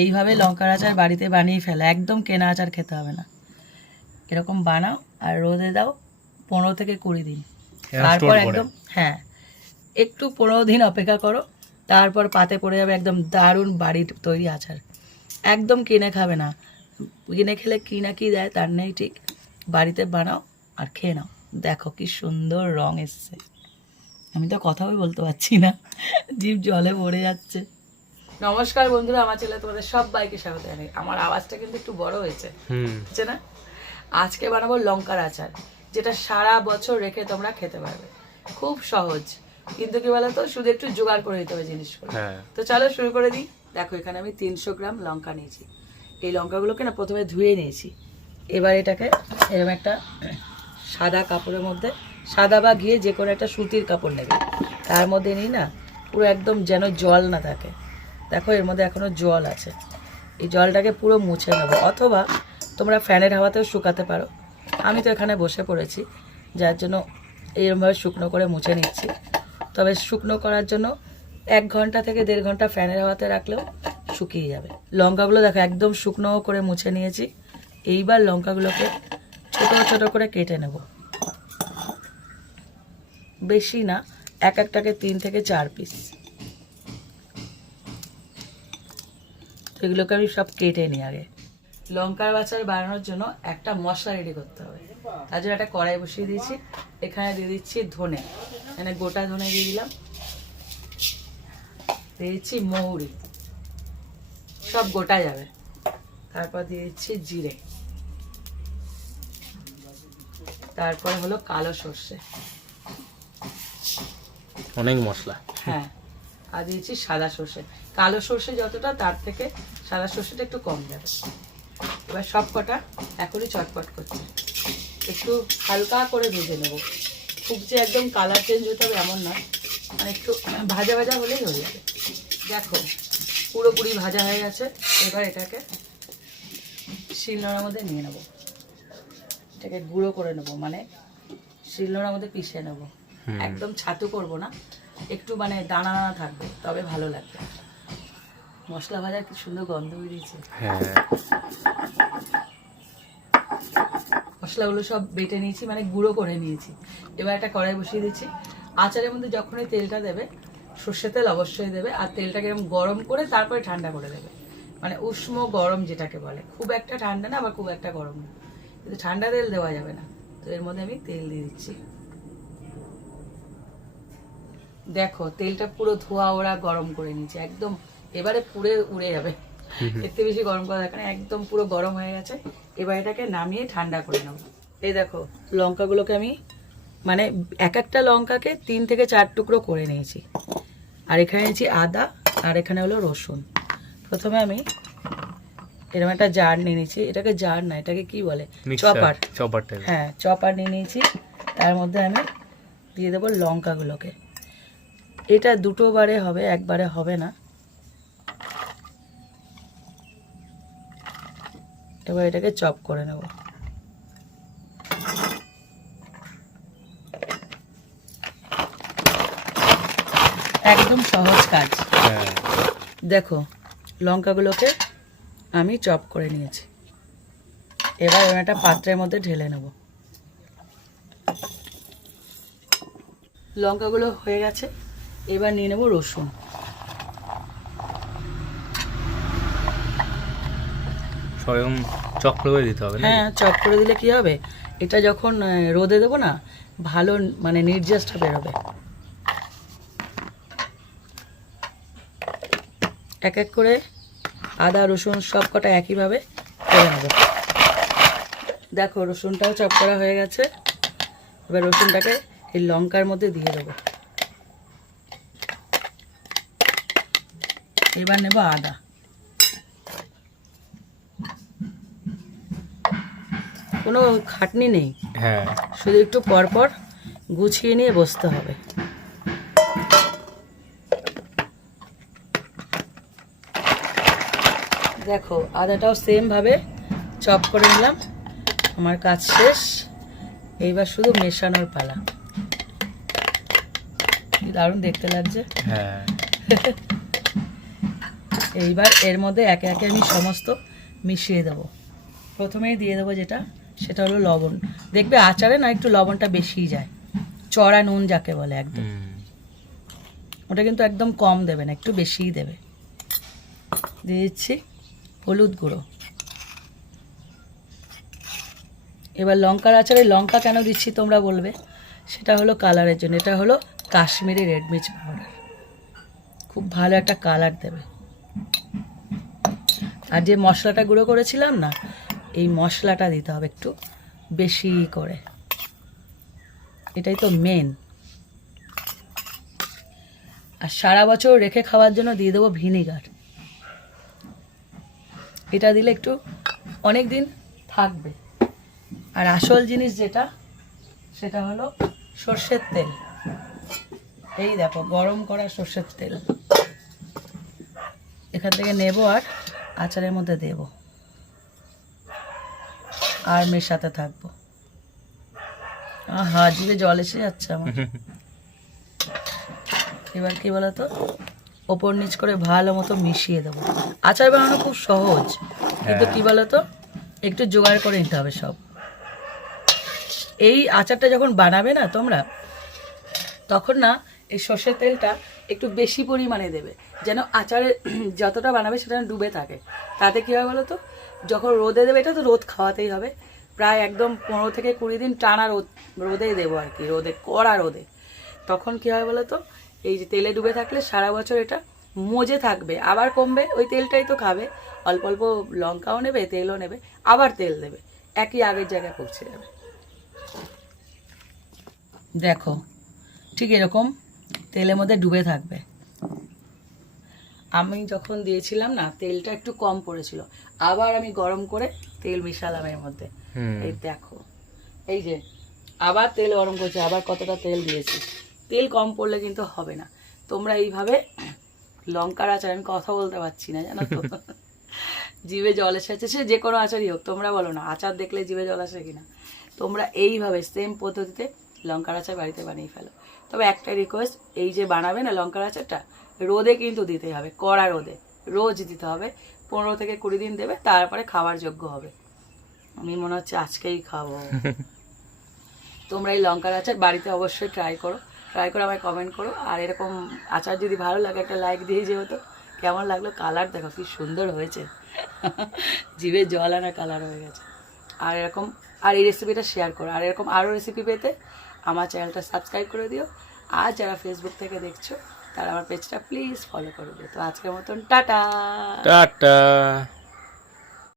এইভাবে লঙ্কার আচার বাড়িতে বানিয়ে ফেলা, একদম কেনা আচার খেতে হবে না। এরকম বানাও আর রোদে দাও 15 থেকে 20 দিন, তারপর একদম হ্যাঁ একটু 15 দিন অপেক্ষা করো, তারপর পাতে পড়ে যাবে একদম দারুণ বাড়ির তৈরি আচার। একদম কিনে খাবে না, কিনে খেলে কি না কি দেয় তার নেই ঠিক। বাড়িতে বানাও আর খেয়ে নাও, দেখো কি সুন্দর রং এসছে। আমি তো কথাও বলতে পারছি না, জিভ জলে ভরে যাচ্ছে। নমস্কার বন্ধুরা, আমার ছেলে তোমাদের সবাইকে স্বাগত জানাই। আমার আওয়াজটা কিন্তু একটু বড় হয়েছে না? আজকে বানাবো লঙ্কার আচার, যেটা সারা বছর রেখে তোমরা খেতে পারবে। খুব সহজ, কিন্তু কি বলতো শুধু একটু জোগাড় করে দিতে হবে জিনিসগুলো। তো চলো শুরু করে দিই। দেখো এখানে আমি 300 গ্রাম লঙ্কা নিয়েছি। এই লঙ্কাগুলোকে না প্রথমে ধুয়ে নিয়েছি। এবার এটাকে এরকম একটা সাদা কাপড়ের মধ্যে, সাদা বা ঘিয়ে যে কোনো একটা সুতির কাপড় নেবে, তার মধ্যে নিই না পুরো একদম যেন জল না থাকে। দেখো এর মধ্যে এখনো জল আছে, এই জলটাকে পুরো মুছে নেবো, অথবা তোমরা ফ্যানের হাওয়াতেও শুকাতে পারো। আমি তো এখানে বসে পড়েছি, যার জন্য এইরকমভাবে শুকনো করে মুছে নিচ্ছি। তবে শুকনো করার জন্য 1 ঘন্টা থেকে 1.5 ঘন্টা ফ্যানের হাওয়াতে রাখলেও শুকিয়ে যাবে। লঙ্কাগুলো দেখো একদম শুকনো করে মুছে নিয়েছি। এইবার লঙ্কাগুলোকে ছোট ছোট করে কেটে নেব, বেশি না, এক একটাকে 3 থেকে 4 পিস। এগুলোকে আমি সব কেটে নিই। আগে লঙ্কার আচার বানানোর জন্য একটা মশলা রেডি করতে হবে, তার জন্য একটা কড়াই বসিয়ে দিয়েছি। এখানে দিয়ে দিচ্ছি ধনে, এখানে গোটা ধনে দিয়ে দিলাম, দিয়ে দিচ্ছি মৌরি, সব গোটা যাবে। তারপর দিয়ে দিচ্ছি জিরে, তারপরে হলো কালো সর্ষে, অনেক মশলা, হ্যাঁ, আর দিয়েছি সাদা সর্ষে। কালো সর্ষে যতটা তার থেকে সাদা সর্ষেটা একটু কম যাবে। এবার সব কটা এখনই চটপট করছে, একটু হালকা করে ভেজে নেব। খুব যে একদম কালার চেঞ্জ হতে হবে এমন না, মানে একটু ভাজা ভাজা হলেই হয়ে যাবে। দেখো পুরোপুরি ভাজা হয়ে গেছে। এবার এটাকে শিলনোড়ার মধ্যে নিয়ে নেব, এটাকে গুঁড়ো করে নেব, মানে শিলনোড়ার মধ্যে পিষে নেব। একদম ছাতু করব না, একটু মানে দানা দানা থাকবে, তবে ভালো লাগবে। মশলা ভাজার কি সুন্দর গন্ধ বেরিয়েছে। মশলাগুলো সব বেটে নিয়েছি, মানে গুঁড়ো করে নিয়েছি। এবার একটা কড়াই বসিয়ে দিচ্ছি। আচারের মধ্যে যখনই তেলটা দেবে, সর্ষে তেল অবশ্যই দেবে, আর তেলটাকে এরকম গরম করে তারপরে ঠান্ডা করে দেবে, মানে উষ্ণ গরম যেটাকে বলে। খুব একটা ঠান্ডা না, আবার খুব একটা গরম না, কিন্তু ঠান্ডা তেল দেওয়া যাবে না। তো এর মধ্যে আমি তেল দিয়ে দিচ্ছি। দেখো তেলটা পুরো ধোয়া ওরা গরম করে নিয়েছে একদম, এবারে পুড়ে উড়ে যাবে, এর থেকে বেশি গরম করা দরকার নেই, একদম পুরো গরম হয়ে গেছে। এবার এটাকে নামিয়ে ঠান্ডা করে নেব। এই দেখো লঙ্কাগুলোকে আমি মানে এক একটা লঙ্কাকে 3 থেকে 4 টুকরো করে নিয়েছি। আর এখানে নিয়েছি আদা, আর এখানে হলো রসুন। প্রথমে আমি এরকম একটা জার নিয়ে নিয়েছি, এটাকে জার না, এটাকে কি বলে, চপার, হ্যাঁ চপার নিয়ে নিয়েছি। তার মধ্যে আমি দিয়ে দেবো লঙ্কাগুলোকে। এটা দুটো বারে হবে, একবারে হবে না। এবার এটাকে চপ করে নেব। একদম সহজ কাজ। দেখো লঙ্কাগুলোকে আমি চপ করে নিয়েছি। এবার একটা পাত্রের মধ্যে ঢেলে নেব। লঙ্কাগুলো হয়ে গেছে, এবার নিয়ে নেব রসুন। স্বয়ং চপ করে দিতে হবে। হ্যাঁ চপ করে দিলে কি হবে, এটা যখন রোদে দেবো না, ভালো মানে নির্যাসটা বেরোবে। এক এক করে আদা রসুন সব কটা একইভাবে করে নেব। দেখো রসুনটাও চপ করা হয়ে গেছে। এবার রসুনটাকে এই লঙ্কার মধ্যে দিয়ে দেবো। এবার নেব আদা, কোনো খাটনি নেই, শুধু একটু পরপর গুছিয়ে নিয়ে বসতে হবে। দেখো আদাটাও সেম ভাবে চপ করে নিলাম। আমার কাজ শেষ, এইবার শুধু মেশানোর পালা। কি দারুণ দেখতে লাগছে। এইবার এর মধ্যে একে একে আমি সমস্ত মিশিয়ে দেবো। প্রথমেই দিয়ে দেবো যেটা, সেটা হলো লবণ। দেখবে আচারে না একটু লবণটা বেশিই যায়, চড়া নুন যাকে বলে একদম। ওটা কিন্তু একদম কম দেবে না, একটু বেশিই দেবে। দিয়ে দিচ্ছি হলুদ গুঁড়ো। এবার লঙ্কার আচারে লঙ্কা কেন দিচ্ছি তোমরা বলবে, সেটা হলো কালারের জন্য। এটা হলো কাশ্মীরি রেড মির্চ পাউডার, খুব ভালো একটা কালার দেবে। আর যে মশলাটা গুঁড়ো করেছিলাম না, এই মশলাটা দিতে হবে একটু বেশি করে, এটাই তো মেন। আর সারা বছর রেখে খাওয়ার জন্য দিয়ে দেবো ভিনিগার। এটা দিলে একটু অনেক দিন থাকবে। আর আসল জিনিস যেটা, সেটা হলো সর্ষের তেল। এই দেখো গরম করা সর্ষের তেল, এখান থেকে নেব আর আচারের মধ্যে দেব, আর মেশাতে থাকবো। আহা, জিভে জল এসে যাচ্ছে আমার। এবার কি বলতো, ওপর নিচ করে ভালো মতো মিশিয়ে দেবো। আচার বানানো খুব সহজ, কিন্তু কি বলতো, একটু জোগাড় করে নিতে হবে সব। এই আচারটা যখন বানাবে না তোমরা, তখন না এই সর্ষের তেলটা একটু বেশি পরিমাণে দেবে, যেন আচারে যতটা বানাবে সেটা ডুবে থাকে। তাতে কী হয় বলো তো, যখন রোদে দেবে, এটা তো রোদ খাওয়াতেই হবে, প্রায় একদম 15 থেকে 20 দিন টানা রোদেই দেবো আর কি, রোদে, কড়া রোদে। তখন কী হয় বলো তো, এই যে তেলে ডুবে থাকলে সারা বছর এটা মজে থাকবে, আবার কমবে, ওই তেলটাই তো খাবে, অল্প অল্প লঙ্কাও নেবে, তেলও নেবে, আবার তেল দেবে, একই আগের জায়গায় পৌঁছে যাবে। দেখো ঠিক এরকম তেলের মধ্যে ডুবে থাকবে। আমি যখন দিয়েছিলাম না, তেলটা একটু কম পড়েছিল, আবার আমি গরম করে তেল মিশালাম এর মধ্যে। এই দেখো, এই যে আবার তেল গরম করছি, আবার কতটা তেল দিয়েছি। তেল কম পড়লে কিন্তু হবে না। তোমরা এইভাবে লঙ্কার আচার, আমি কথা বলতে পারছি না জানো তো, জিভে জল এসেছে, সে যে কোনো আচারই হোক, তোমরা বলো না আচার দেখলে জিভে জল আসে কিনা। তোমরা এইভাবে সেম পদ্ধতিতে লঙ্কার আচার বাড়িতে বানিয়ে ফেলো। তবে একটা রিকোয়েস্ট, এই যে বানাবে না লঙ্কার আচারটা, রোদে কিন্তু দিতে হবে, কড়া রোদে রোজ দিতে হবে। 15 থেকে 20 দিন দেবে, তারপরে খাওয়ার যোগ্য হবে। আমি মনে হচ্ছে আজকেই খাবো। তোমরা এই লঙ্কার আচার বাড়িতে অবশ্যই ট্রাই করো, ট্রাই করে আমায় কমেন্ট করো। আর এরকম আচার যদি ভালো লাগে, একটা লাইক দিয়ে যেহেতু, কেমন লাগলো, কালার দেখো কি সুন্দর হয়েছে, জিভে জল আনা কালার হয়ে গেছে। আর এরকম, আর এই রেসিপিটা শেয়ার করো। আর এরকম আরও রেসিপি পেতে আমার চ্যানেলটা সাবস্ক্রাইব করে দিও। আর যারা ফেসবুক থেকে দেখছো, তারা আমার পেজটা প্লিজ ফলো করে দিও। তো আজকের মতন টাটা টাটা।